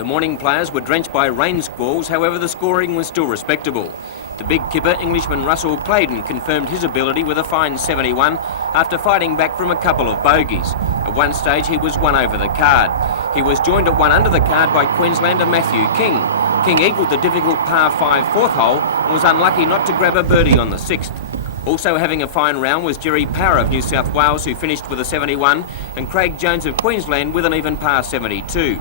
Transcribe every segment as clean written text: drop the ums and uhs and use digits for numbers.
The morning players were drenched by rain squalls, however the scoring was still respectable. The big kipper, Englishman Russell Claydon, confirmed his ability with a fine 71 after fighting back from a couple of bogeys. At one stage he was one over the card. He was joined at one under the card by Queenslander Matthew King. King equalled the difficult par 5 fourth hole and was unlucky not to grab a birdie on the 6th. Also having a fine round was Jerry Power of New South Wales, who finished with a 71, and Craig Jones of Queensland with an even par 72.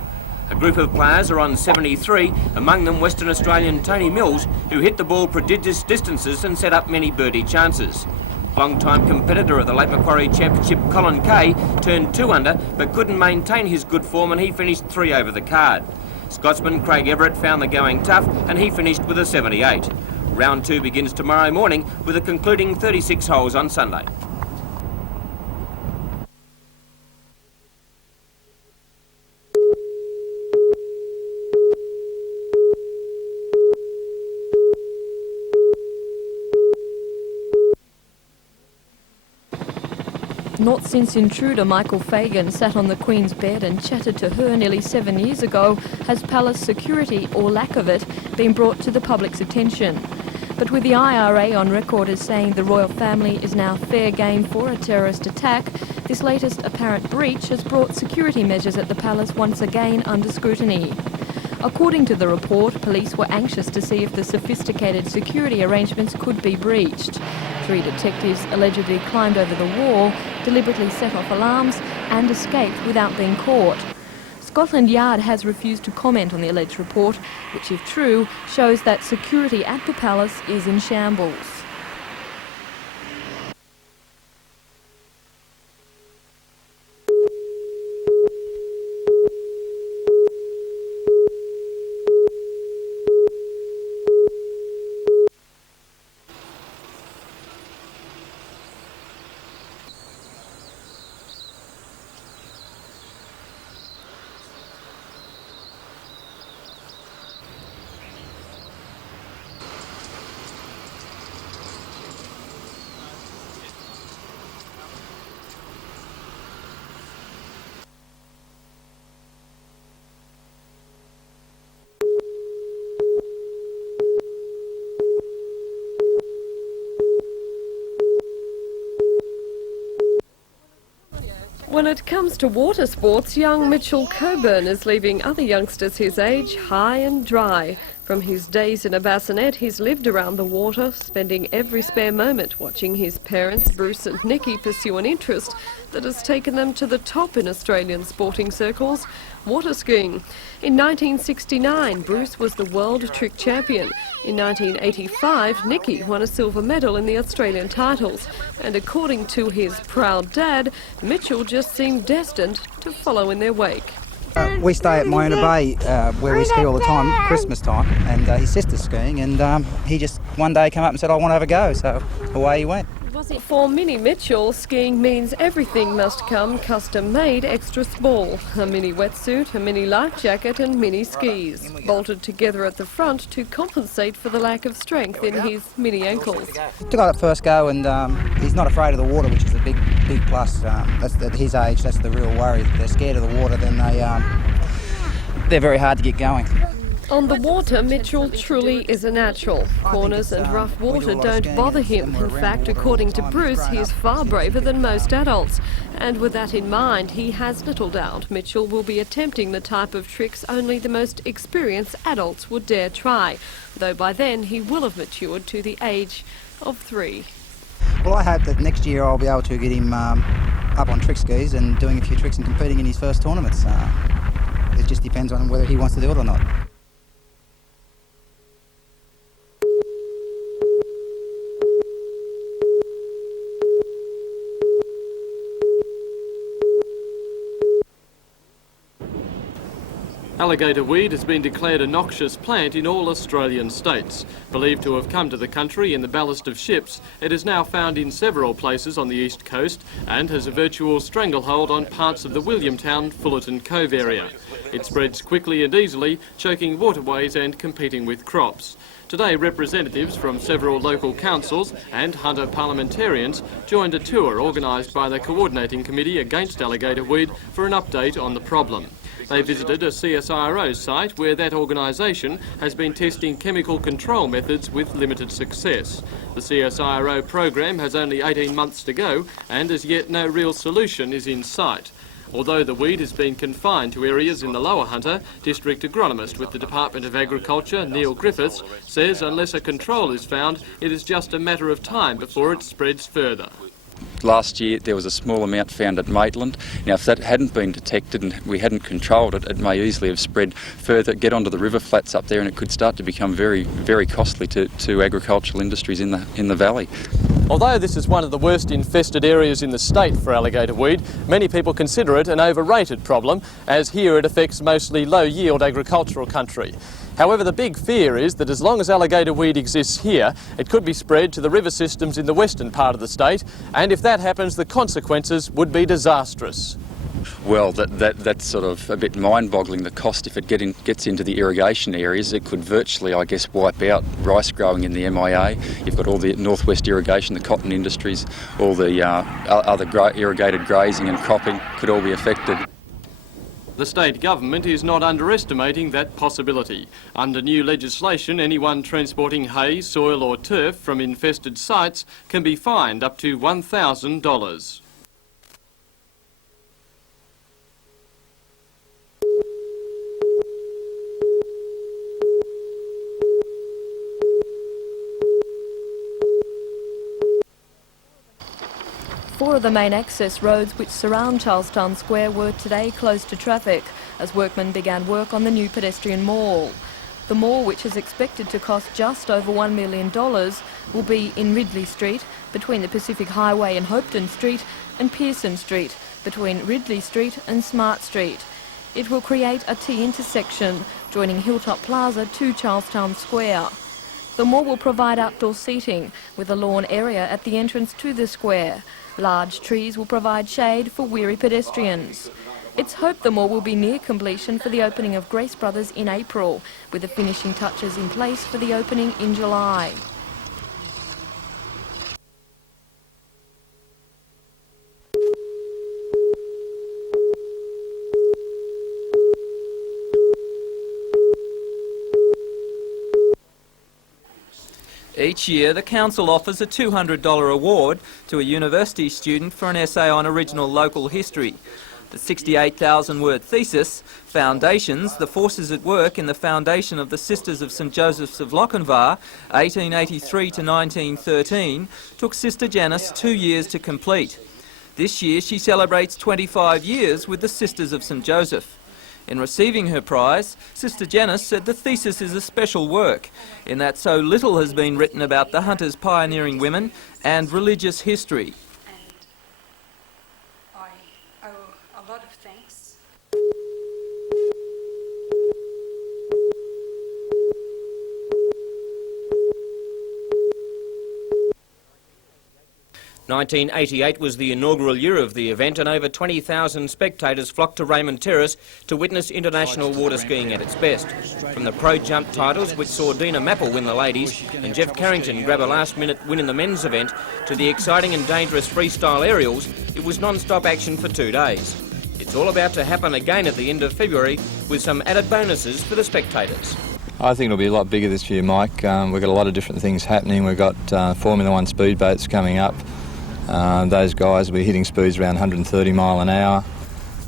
A group of players are on 73, among them Western Australian Tony Mills, who hit the ball prodigious distances and set up many birdie chances. Long-time competitor at the Lake Macquarie Championship, Colin Kay, turned 2 under but couldn't maintain his good form and he finished 3 over the card. Scotsman Craig Everett found the going tough and he finished with a 78. Round 2 begins tomorrow morning with a concluding 36 holes on Sunday. Not since intruder Michael Fagan sat on the Queen's bed and chatted to her nearly 7 years ago has palace security, or lack of it, been brought to the public's attention. But with the IRA on record as saying the royal family is now fair game for a terrorist attack, this latest apparent breach has brought security measures at the palace once again under scrutiny. According to the report, police were anxious to see if the sophisticated security arrangements could be breached. 3 detectives allegedly climbed over the wall, deliberately set off alarms and escaped without being caught. Scotland Yard has refused to comment on the alleged report, which, if true, shows that security at the palace is in shambles. When it comes to water sports, young Mitchell Coburn is leaving other youngsters his age high and dry. From his days in a bassinet, he's lived around the water, spending every spare moment watching his parents, Bruce and Nicky, pursue an interest that has taken them to the top in Australian sporting circles, water skiing. In 1969, Bruce was the world trick champion. In 1985, Nicky won a silver medal in the Australian titles. And according to his proud dad, Mitchell just seemed destined to follow in their wake. We stay at Moana Bay where we ski all the time, Christmas time, and his sister's skiing, and he just one day came up and said, I want to have a go, so away he went. For Mini Mitchell, skiing means everything must come custom-made extra small. A mini wetsuit, a mini life jacket and mini skis, bolted together at the front to compensate for the lack of strength in his mini ankles. Took that first go, and he's not afraid of the water, which is a big plus. That's at his age, that's the real worry. If they're scared of the water, then they're very hard to get going. On the water, Mitchell truly is a natural. Corners and rough water don't bother him. In fact, according to Bruce, he's far braver than most adults. And with that in mind, he has little doubt Mitchell will be attempting the type of tricks only the most experienced adults would dare try, though by then he will have matured to the age of 3. Well, I hope that next year I'll be able to get him up on trick skis and doing a few tricks and competing in his first tournaments. It just depends on whether he wants to do it or not. Alligator weed has been declared a noxious plant in all Australian states. Believed to have come to the country in the ballast of ships, it is now found in several places on the east coast and has a virtual stranglehold on parts of the Williamtown, Fullerton Cove area. It spreads quickly and easily, choking waterways and competing with crops. Today, representatives from several local councils and Hunter parliamentarians joined a tour organised by the Coordinating Committee Against Alligator Weed for an update on the problem. they visited a CSIRO site where that organisation has been testing chemical control methods with limited success. The CSIRO program has only 18 months to go, and as yet no real solution is in sight. Although the weed has been confined to areas in the Lower Hunter, District Agronomist with the Department of Agriculture, Neil Griffiths, says unless a control is found, it is just a matter of time before it spreads further. Last year there was a small amount found at Maitland. Now if that hadn't been detected and we hadn't controlled it, it may easily have spread further, get onto the river flats up there, and it could start to become very, very costly to agricultural industries in the valley. Although this is one of the worst infested areas in the state for alligator weed, many people consider it an overrated problem, as here it affects mostly low-yield agricultural country. However, the big fear is that as long as alligator weed exists here, it could be spread to the river systems in the western part of the state, and if that happens, the consequences would be disastrous. Well, that's sort of a bit mind-boggling, the cost. If it gets into the irrigation areas, it could virtually, I guess, wipe out rice growing in the MIA. You've got all the northwest irrigation, the cotton industries, all the other irrigated grazing and cropping could all be affected. The state government is not underestimating that possibility. Under new legislation, anyone transporting hay, soil or turf from infested sites can be fined up to $1,000. Four of the main access roads which surround Charlestown Square were today closed to traffic as workmen began work on the new pedestrian mall. The mall, which is expected to cost just over $1 million, will be in Ridley Street, between the Pacific Highway and Hopetoun Street, and Pearson Street, between Ridley Street and Smart Street. It will create a T intersection, joining Hilltop Plaza to Charlestown Square. The mall will provide outdoor seating, with a lawn area at the entrance to the square. Large trees will provide shade for weary pedestrians. It's hoped the mall will be near completion for the opening of Grace Brothers in April, with the finishing touches in place for the opening in July. Each year, the council offers a $200 award to a university student for an essay on original local history. The 68,000-word thesis, Foundations, the Forces at Work in the Foundation of the Sisters of St Joseph's of Lochinvar, 1883 to 1913, took Sister Janice 2 years to complete. This year, she celebrates 25 years with the Sisters of St Joseph. In receiving her prize, Sister Janice said the thesis is a special work, in that so little has been written about the Hunters' pioneering women and religious history. And I owe a lot of thanks. 1988 was the inaugural year of the event, and over 20,000 spectators flocked to Raymond Terrace to witness international water skiing at its best. From the pro jump titles, which saw Dina Mappel win the ladies and Jeff Carrington grab a last-minute win in the men's event, to the exciting and dangerous freestyle aerials, it was non-stop action for 2 days. It's all about to happen again at the end of February, with some added bonuses for the spectators. I think it'll be a lot bigger this year, Mike. We've got a lot of different things happening. We've got Formula 1 speedboats coming up. Those guys will be hitting speeds around 130 mile an hour,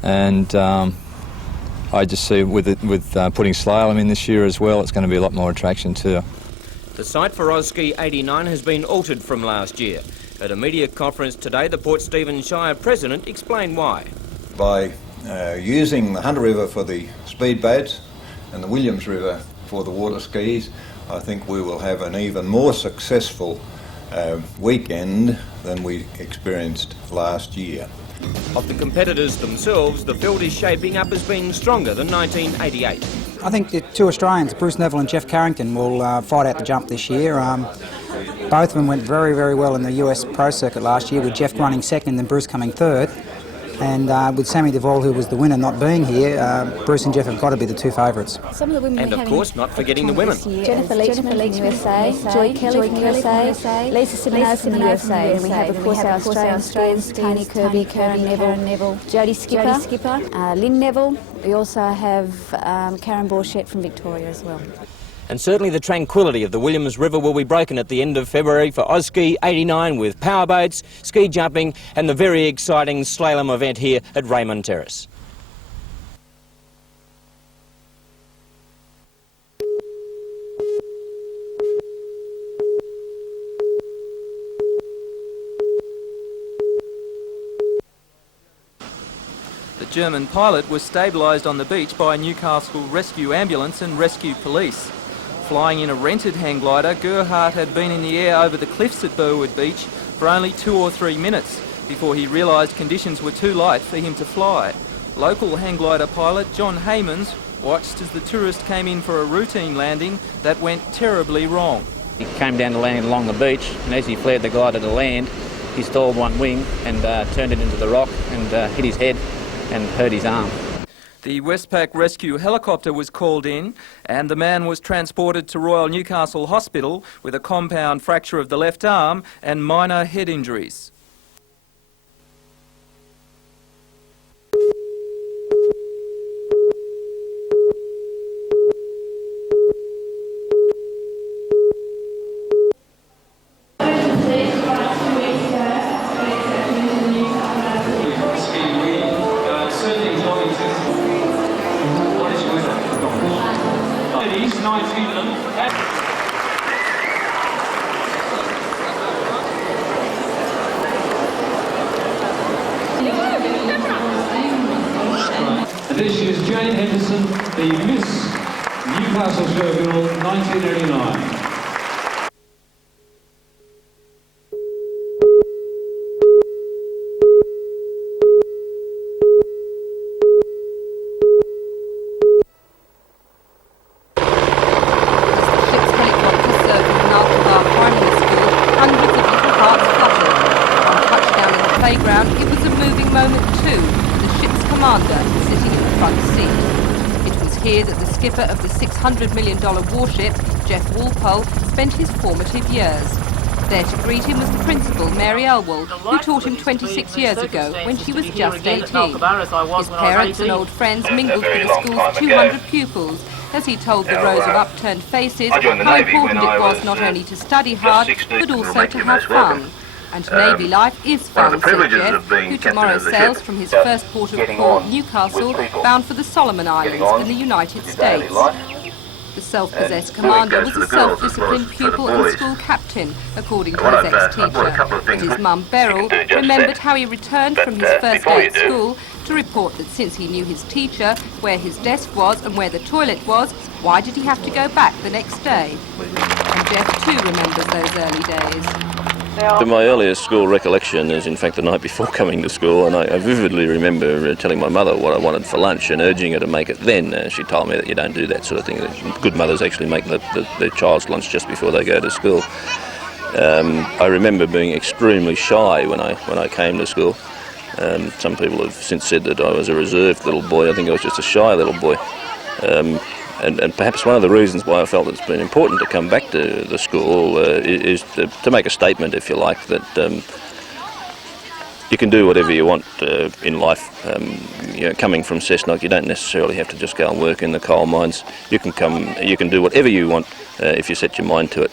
and I just see with putting slalom in this year as well, it's going to be a lot more attraction too. The site for Auski 89 has been altered from last year. At a media conference today, the Port Stephens Shire President explained why. By using the Hunter River for the speedboats and the Williams River for the water skis, I think we will have an even more successful weekend than we experienced last year. Of the competitors themselves, the field is shaping up as being stronger than 1988. I think the two Australians, Bruce Neville and Jeff Carrington, will fight out the jump this year. Both of them went very, very well in the US Pro Circuit last year, with Jeff running second and Bruce coming third. And with Sammy Duvall, who was the winner, not being here, Bruce and Jeff have got to be the two favourites. Some of the women And of course, not forgetting the women. Jennifer Leachman from the USA, Joy Kelly from the USA, Lisa Simino from the USA. And we have, of course, our Australian skiers, Tony Kirby, Karen Neville, Jodie Skipper, Lynn Neville. We also have Karen Borchett from Victoria as well. And certainly the tranquility of the Williams River will be broken at the end of February for Auski 89 with powerboats, ski jumping and the very exciting slalom event here at Raymond Terrace. The German pilot was stabilised on the beach by a Newcastle rescue ambulance and rescue police. Flying in a rented hang glider, Gerhardt had been in the air over the cliffs at Burwood Beach for only 2 or 3 minutes before he realised conditions were too light for him to fly. Local hang glider pilot John Haymans watched as the tourist came in for a routine landing that went terribly wrong. He came down to land along the beach, and as he flared the glider to land, he stalled one wing and turned it into the rock and hit his head and hurt his arm. The Westpac rescue helicopter was called in and the man was transported to Royal Newcastle Hospital with a compound fracture of the left arm and minor head injuries. This is Jane Henderson, the Miss Newcastle Showgirl 1989. Playground, it was a moving moment too, for the ship's commander sitting in the front seat. It was here that the skipper of the $600 million warship, Jeff Walpole, spent his formative years. There to greet him was the principal, Mary Elwell, who taught him 26 years ago when she was just 18. His parents and old friends mingled with the school's 200 pupils as he told the rows of upturned faces how important it was not only to study hard, but also to have fun. And Navy life is fun, said Jeff, who tomorrow sails from his first port of call, Newcastle, bound for the Solomon Islands in the United States. The self-possessed commander was a self-disciplined pupil and school captain, according to his ex-teacher. But his mum, Beryl, remembered how he returned from his first day at school to report that since he knew his teacher, where his desk was and where the toilet was, why did he have to go back the next day? And Jeff too remembers those early days. My earliest school recollection is in fact the night before coming to school, and I vividly remember telling my mother what I wanted for lunch and urging her to make it then. She told me that you don't do that sort of thing. Good mothers actually make their child's lunch just before they go to school. I remember being extremely shy when I came to school. Some people have since said that I was a reserved little boy. I think I was just a shy little boy. And perhaps one of the reasons why I felt it's been important to come back to the school is to make a statement, if you like, that you can do whatever you want in life. Coming from Cessnock, you don't necessarily have to just go and work in the coal mines. You can do whatever you want if you set your mind to it.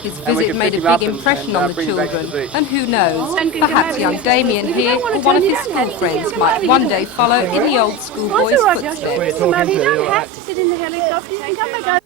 His visit made a big impression on the children, and who knows, perhaps young Damien here or one of his school friends might one day follow in the old schoolboy's footsteps. You don't have to sit in the helicopter, you can come and go.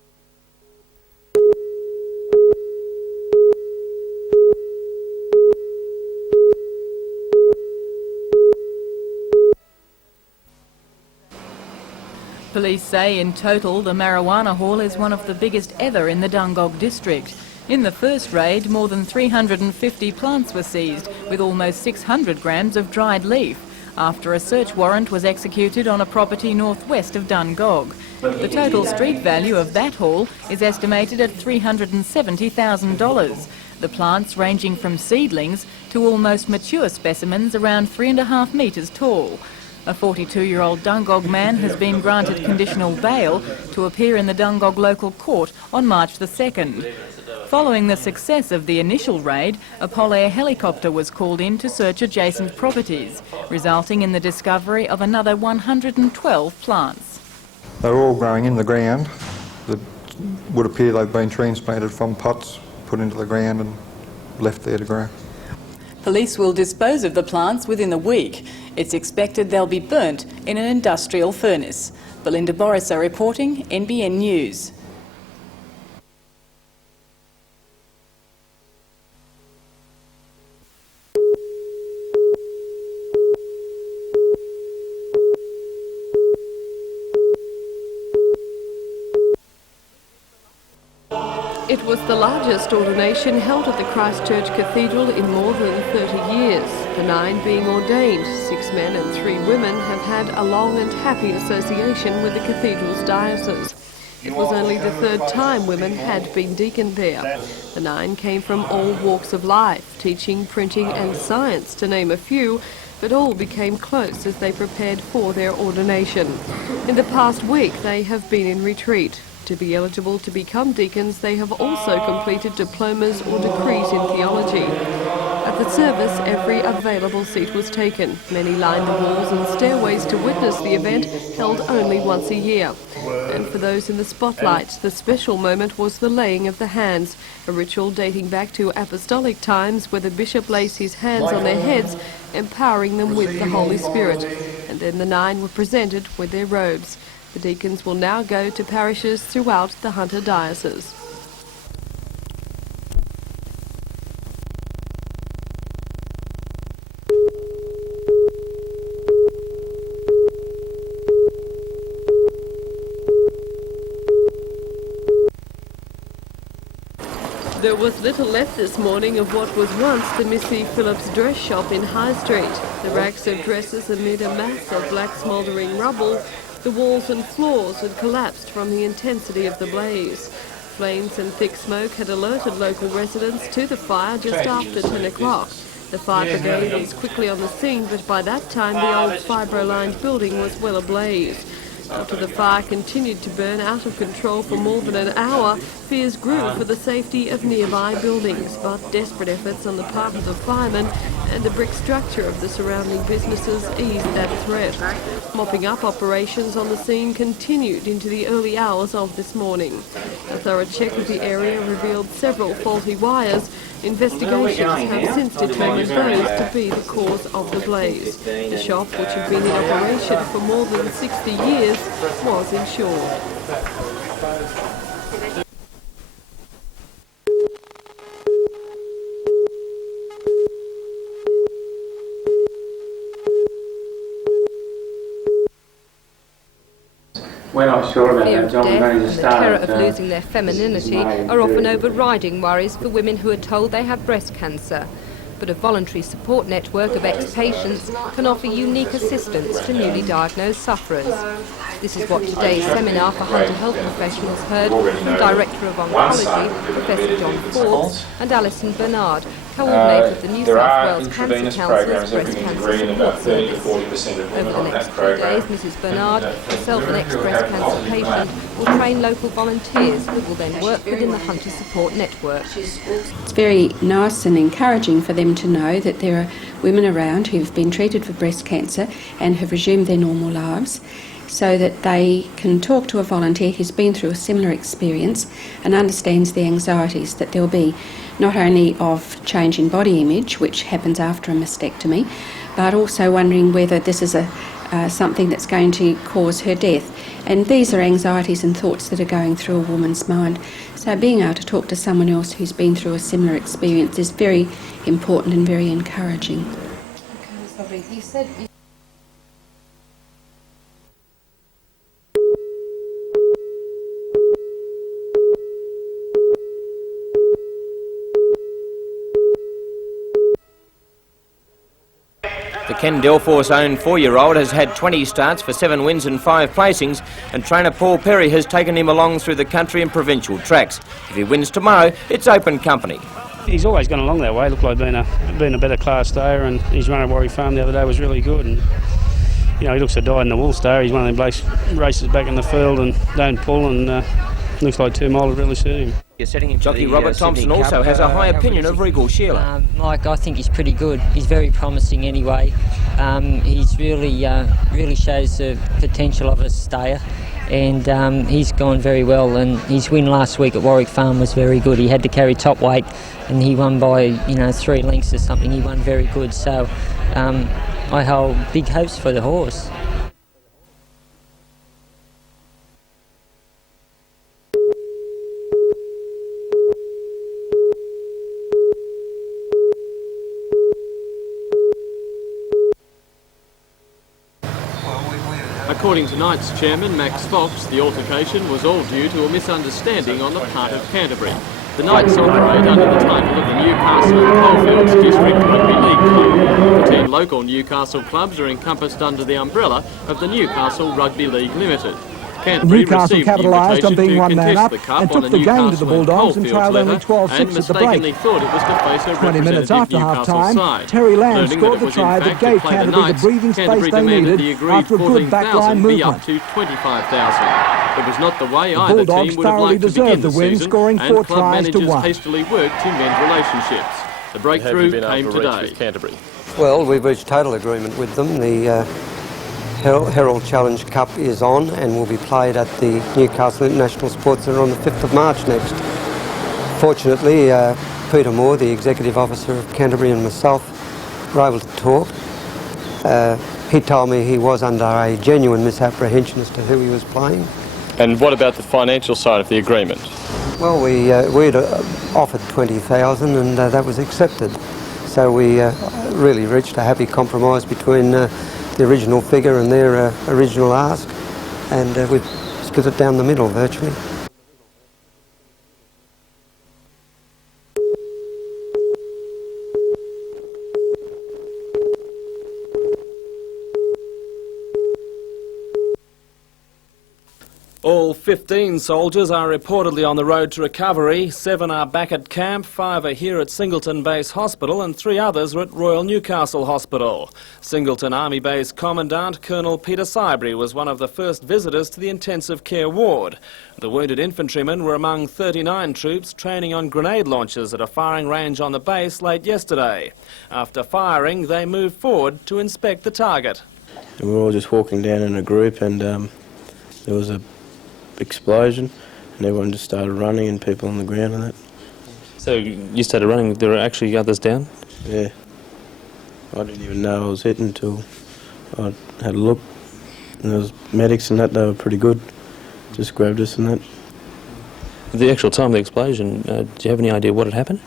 Police say in total the marijuana haul is one of the biggest ever in the Dungog district. In the first raid, more than 350 plants were seized, with almost 600 grams of dried leaf, after a search warrant was executed on a property northwest of Dungog. The total street value of that haul is estimated at $370,000. the plants ranging from seedlings to almost mature specimens around 3.5 metres tall. A 42-year-old Dungog man has been granted conditional bail to appear in the Dungog local court on March the 2nd. Following the success of the initial raid, a Polair helicopter was called in to search adjacent properties, resulting in the discovery of another 112 plants. They're all growing in the ground. It would appear they've been transplanted from pots, put into the ground and left there to grow. Police will dispose of the plants within a week. It's expected they'll be burnt in an industrial furnace. Belinda Borisa reporting, NBN News. It was the largest ordination held at the Christchurch Cathedral in more than 30 years. The 9 being ordained, 6 men and 3 women have had a long and happy association with the cathedral's diocese. It was only the 3rd time women had been deaconed there. The 9 came from all walks of life, teaching, printing and science, to name a few, but all became close as they prepared for their ordination. In the past week they have been in retreat. To be eligible to become deacons, they have also completed diplomas or degrees in theology. At the service, every available seat was taken. Many lined the walls and stairways to witness the event, held only once a year. And for those in the spotlight, the special moment was the laying of the hands, a ritual dating back to apostolic times where the bishop lays his hands on their heads, empowering them with the Holy Spirit. And then the 9 were presented with their robes. The deacons will now go to parishes throughout the Hunter Diocese. There was little left this morning of what was once the Missy Phillips dress shop in High Street. The racks of dresses amid a mass of black smouldering rubble. The walls and floors had collapsed from the intensity of the blaze. Flames and thick smoke had alerted local residents to the fire just after 10 o'clock. The fire brigade is quickly on the scene, but by that time the old fibro-lined building was well ablaze. After the fire continued to burn out of control for more than an hour, fears grew for the safety of nearby buildings, but desperate efforts on the part of the firemen and the brick structure of the surrounding businesses eased that threat. Mopping up operations on the scene continued into the early hours of this morning. A thorough check of the area revealed several faulty wires. Investigations have since determined those to be the cause of the blaze. The shop, which had been in operation for more than 60 years, was insured. We're not sure about that, John. We're going to start. The terror of losing their femininity are often overriding worries for women who are told they have breast cancer. But a voluntary support network of ex-patients can offer unique assistance to newly diagnosed sufferers. This is what today's seminar for Hunter health professionals heard from Director of Oncology, Professor John Forbes, and Alison Bernard, coordinator of the New South Wales Cancer Council's Breast Cancer Support Service. Over the next 3 days, Mrs Bernard, herself an ex-breast cancer patient, will train local volunteers who will then work within the Hunter Support Network. It's very nice and encouraging for them to know that there are women around who've been treated for breast cancer and have resumed their normal lives, so that they can talk to a volunteer who's been through a similar experience and understands the anxieties that there'll be, not only of change in body image, which happens after a mastectomy, but also wondering whether this is something that's going to cause her death. And these are anxieties and thoughts that are going through a woman's mind. So being able to talk to someone else who's been through a similar experience is very important and very encouraging. Okay, you said... The Ken Delforce-owned 4-year-old has had 20 starts for 7 wins and 5 placings, and trainer Paul Perry has taken him along through the country and provincial tracks. If he wins tomorrow, it's open company. He's always gone along that way. Looked like being a better class stayer, and his run at Warwick Farm the other day was really good. And you know, he looks a dyed-in-the-wool stayer. He's one of them blokes races back in the field and don't pull, and looks like 2 mile would really suit him. Jockey Robert Thompson also has a high opinion of Regal Sheila. Mike, I think he's pretty good. He's very promising anyway. He's really shows the potential of a stayer, and he's gone very well. And his win last week at Warwick Farm was very good. He had to carry top weight, and he won by 3 lengths or something. He won very good. So I hold big hopes for the horse. According to Knight's chairman, Max Fox, the altercation was all due to a misunderstanding on the part of Canterbury. The Knights operate under the title of the Newcastle and Coalfields District Rugby League Club. The 10 local Newcastle clubs are encompassed under the umbrella of the Newcastle Rugby League Limited. Newcastle capitalised on being one man up and took the game to the Bulldogs and trailed only 12-6 at the break. 20 minutes after half-time, Terry Lamb scored the try that gave Canterbury the breathing space they needed after a good backline movement. To 25,000. It was not the way either Bulldogs team would have liked to begin the season, scoring 4 and club tries to managers 1. hastily worked to mend relationships. The breakthrough came today. Well, we've reached total agreement with them. The Herald Challenge Cup is on and will be played at the Newcastle International Sports Centre on the 5th of March next. Fortunately, Peter Moore, the Executive Officer of Canterbury, and myself were able to talk. He told me he was under a genuine misapprehension as to who he was playing. And what about the financial side of the agreement? Well, we'd offered 20,000 and that was accepted. So we really reached a happy compromise between the original figure and their original ask, and we've split it down the middle virtually. All 15 soldiers are reportedly on the road to recovery. 7 are back at camp, 5 are here at Singleton Base Hospital and 3 others are at Royal Newcastle Hospital. Singleton Army Base Commandant Colonel Peter Sybry was one of the first visitors to the intensive care ward. The wounded infantrymen were among 39 troops training on grenade launchers at a firing range on the base late yesterday. After firing, they moved forward to inspect the target. We were all just walking down in a group, and there was a explosion and everyone just started running and people on the ground and that. So you started running, there were actually others down? Yeah. I didn't even know I was hit until I had a look, and there was medics and that, they were pretty good, just grabbed us and that. The actual time of the explosion, do you have any idea what had happened?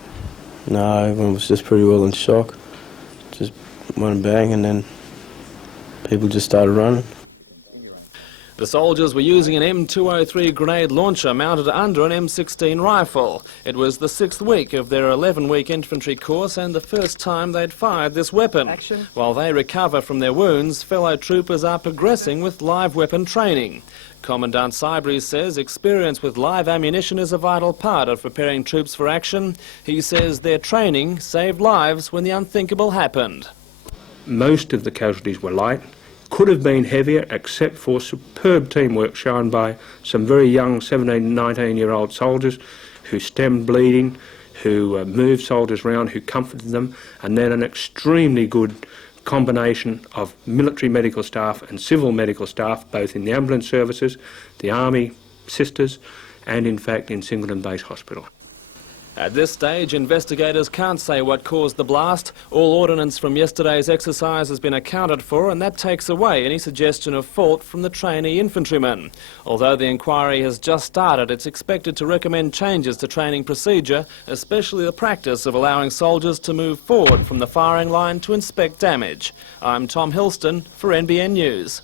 No, everyone was just pretty well in shock. Just one bang and then people just started running. The soldiers were using an M203 grenade launcher mounted under an M16 rifle. It was the 6th week of their 11-week infantry course and the first time they'd fired this weapon. While they recover from their wounds, fellow troopers are progressing with live weapon training. Commandant Sybry says experience with live ammunition is a vital part of preparing troops for action. He says their training saved lives when the unthinkable happened. Most of the casualties were light. Could have been heavier, except for superb teamwork shown by some very young 17 and 19-year-old soldiers who stemmed bleeding, who moved soldiers around, who comforted them, and then an extremely good combination of military medical staff and civil medical staff, both in the ambulance services, the Army sisters, and in fact in Singleton Base Hospital. At this stage, investigators can't say what caused the blast. All ordnance from yesterday's exercise has been accounted for, and that takes away any suggestion of fault from the trainee infantrymen. Although the inquiry has just started, it's expected to recommend changes to training procedure, especially the practice of allowing soldiers to move forward from the firing line to inspect damage. I'm Tom Hilston for NBN News.